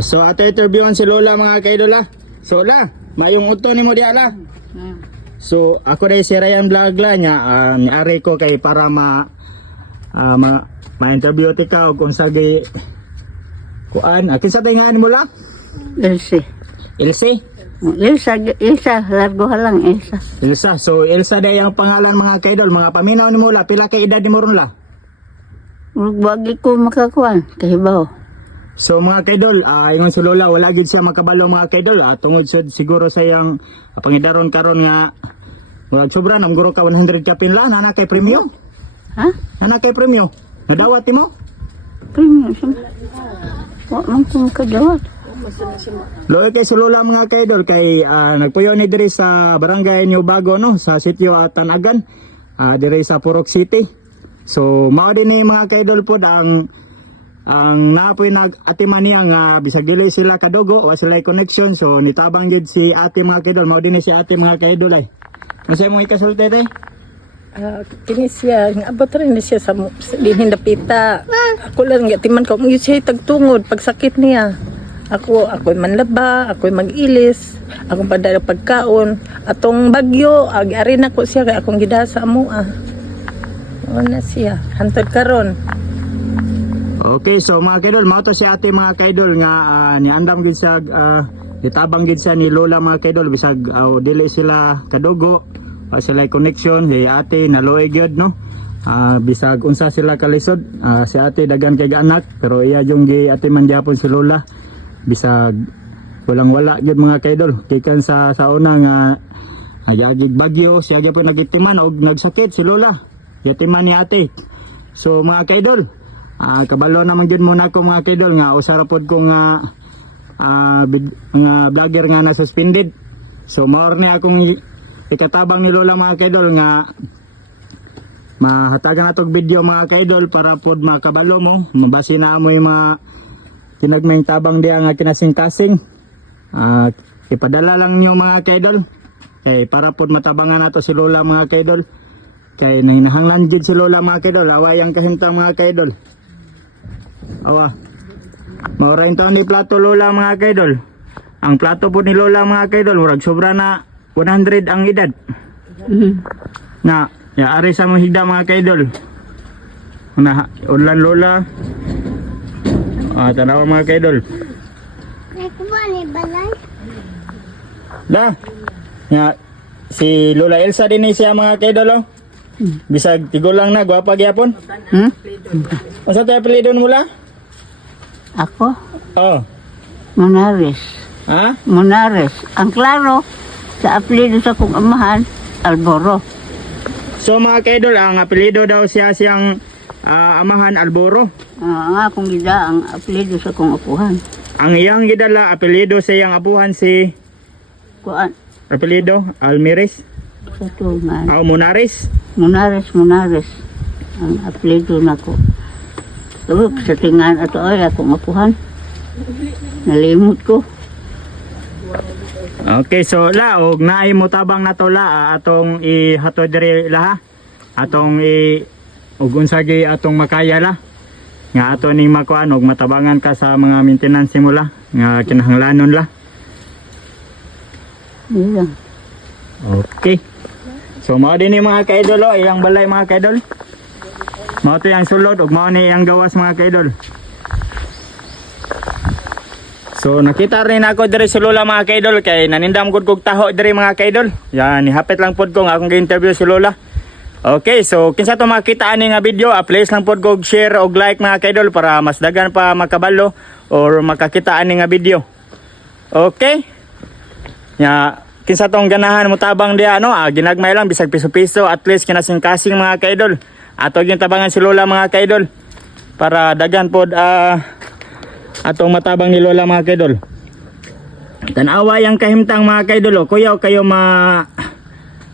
So ato interviewan si Lola mga kaidol ha. So la, mayong uto ni mo di ala. So ako dahil si Ryan Vlog la niya, ari ko kay para ma-interview ti ka kung sagi kuan. Kinsa tay nga mo la? Ilse. Ilse? Ilsa, largo lang, Ilsa. Ilsa. So Ilsa day ang pangalan mga kaidol, mga paminaw ni mo la, pila kay edad ni mo ron la? Wagi ko makakuan, kahibaw. So mga kaidol, ingon si Lola wala gid siya makabalo mga kaidol, tungod siguro sa iyang pangidaron karon nga wala sobra nam guro ka 100 kapin la nana kay premyo. Ha? Nana kay premyo. Nadawat mo? Premium siya. Wala man ko makadawat. Loy kay si Lola mga kaidol kay nagpuyo ni diri sa barangay New Bago no, sa sitio Tanagan, diri sa Purok City. So mao din ni mga kaidol pod ang napoy nag-atiman niya nga bisag dili sila kadugo wa sila connection, so nitabang gid si ate mga kaidol, mao din ni si ate mga kaidol ay. Masay mo ikasulti tay? Kini siya, abot rin na siya sa dinhin dapita. Ako lang timan ko, mga siya tagtungod pagsakit niya. Ako'y manlaba, ako'y mag-ilis, akong padala pagkaon. Atong bagyo, ari na ko siya kay akong gidasa mo Oo na siya, hantod karon. Okay, so mga kaidol, mao to si ate mga kaidol nga niandam gid siya, nitabang gid siya ni Lola mga kaidol bisag dili sila kadugo, sila connection, si ate naluoy gyud no. Bisag unsa sila kalisod, si ate dagan kay anak pero iya jung gi ate man gyapon si Lola. Bisag walang wala gyud mga kaidol gikan sa una nga nagyagig bagyo, siya gyapon nagitiman og nagsakit si Lola. Yatiman ni ate. So mga kaidol, kabalo naman gyud muna ko mga kaidol nga usara pod ko nga mga vlogger nga na suspended. So maor ni akong ikatabang ni Lola mga kaidol nga mahatagan natog video mga kaidol para pod makabalo mo, mabasi na mo yung mga tinagmayng tabang diya nga kinasing-kasing. Ipadala lang niyo mga kaidol kay para pod matabangan nato si Lola mga kaidol. Kay nahinahanglan jud si Lola mga kaidol, awayang kahintang mga kaidol. Awa. Maurayin taon ni plato Lola mga kaidol. Ang plato po ni Lola mga kaidol, murag sobra na 100 ang edad. Na, ari sa mga higda mga kaidol. Ulan Lola. Tanawa mga kaidol. Da. Nga, si Lola Elsa din siya mga kaidol oh. Bisag tigol lang na, gwapa gyapon. Asa tayo apelyido mula? Ako? Oh. Monares. Ha? Monares. Ang klaro, sa apelido sa kong amahan, Alboro. So mga kaidol, ang apelyido daw siyang amahan Alboro. Ang akong gida, ang apelido sa kong apuhan. Ang iyang gidala apelyido sa iyang apuhan si Kuan, apelyido Almiris. sa tungan. Monares. Monares. Ang apelido na ko. So, sa tingan ato ay akong apuhan. Nalimot ko. Okay, so la og naay mo tabang nato la atong ihatod diri la ha. Atong ug unsagi atong makaya la. Nga ato ning makuan og matabangan ka sa mga maintenance mo la nga kinahanglanon la. Iya. Okay. So mao din ni mga kaidol iyang balay mga kaidol. Mao to yang sulod ug mao ni iyang gawas mga kaidol. So nakita rin ako diri sa Lola mga kaidol kay nanindam gud kog taho diri mga kaidol. Yan nihapit lang pod ko nga akong gi-interview si Lola. Okay, so kinsa to makita ani nga video, please lang pod kog share og like mga kaidol para mas dagan pa makabalo or makakita ani nga video. Okay? Ya, kinsa tong ganahan mo tabang diya ginagmay lang bisag piso-piso at least kinasing-kasing mga kaidol. Ato gyud tabangan si Lola mga kaidol para dagan pod atong matabang ni Lola mga kaidol. Tanawa yang kahimtang mga kaidol kuyaw kayo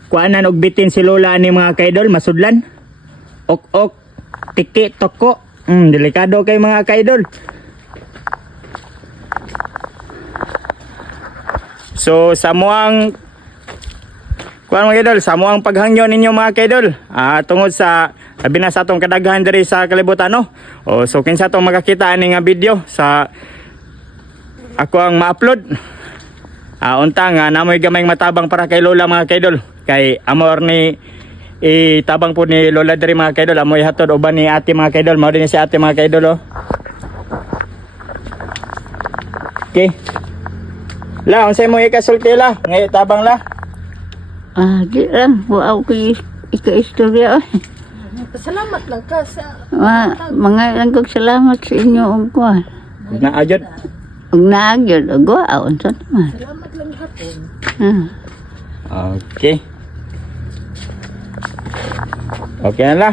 kuanan og bitin si Lola ani mga kaidol masudlan. Ok tiki toko. Delikado kay mga kaidol. So sa muang kuan mga kaidol, sa muang paghangyo ninyo mga kaidol, tungod sa labi na sa atong kadaghan diri sa kalibutan no. So kinsa tong makakita ani nga video sa ako ang ma-upload. Unta nga namoy gamay matabang para kay Lola mga kaidol. Kay amor ni itabang po ni Lola diri mga kaidol, amoy hatod uban ni ate mga kaidol. Mao din si ate mga kaidol oh. Okay. La, unsay mo ikasulti la? Ngay tabang la. Di lang. Wow ko ika-istorya. Salamat lang ka sa Mga lang kong salamat sa inyo. Naajod. Ug naagyod. Ug waaon sa naman. salamat lang hapon. Okay. Okay na la.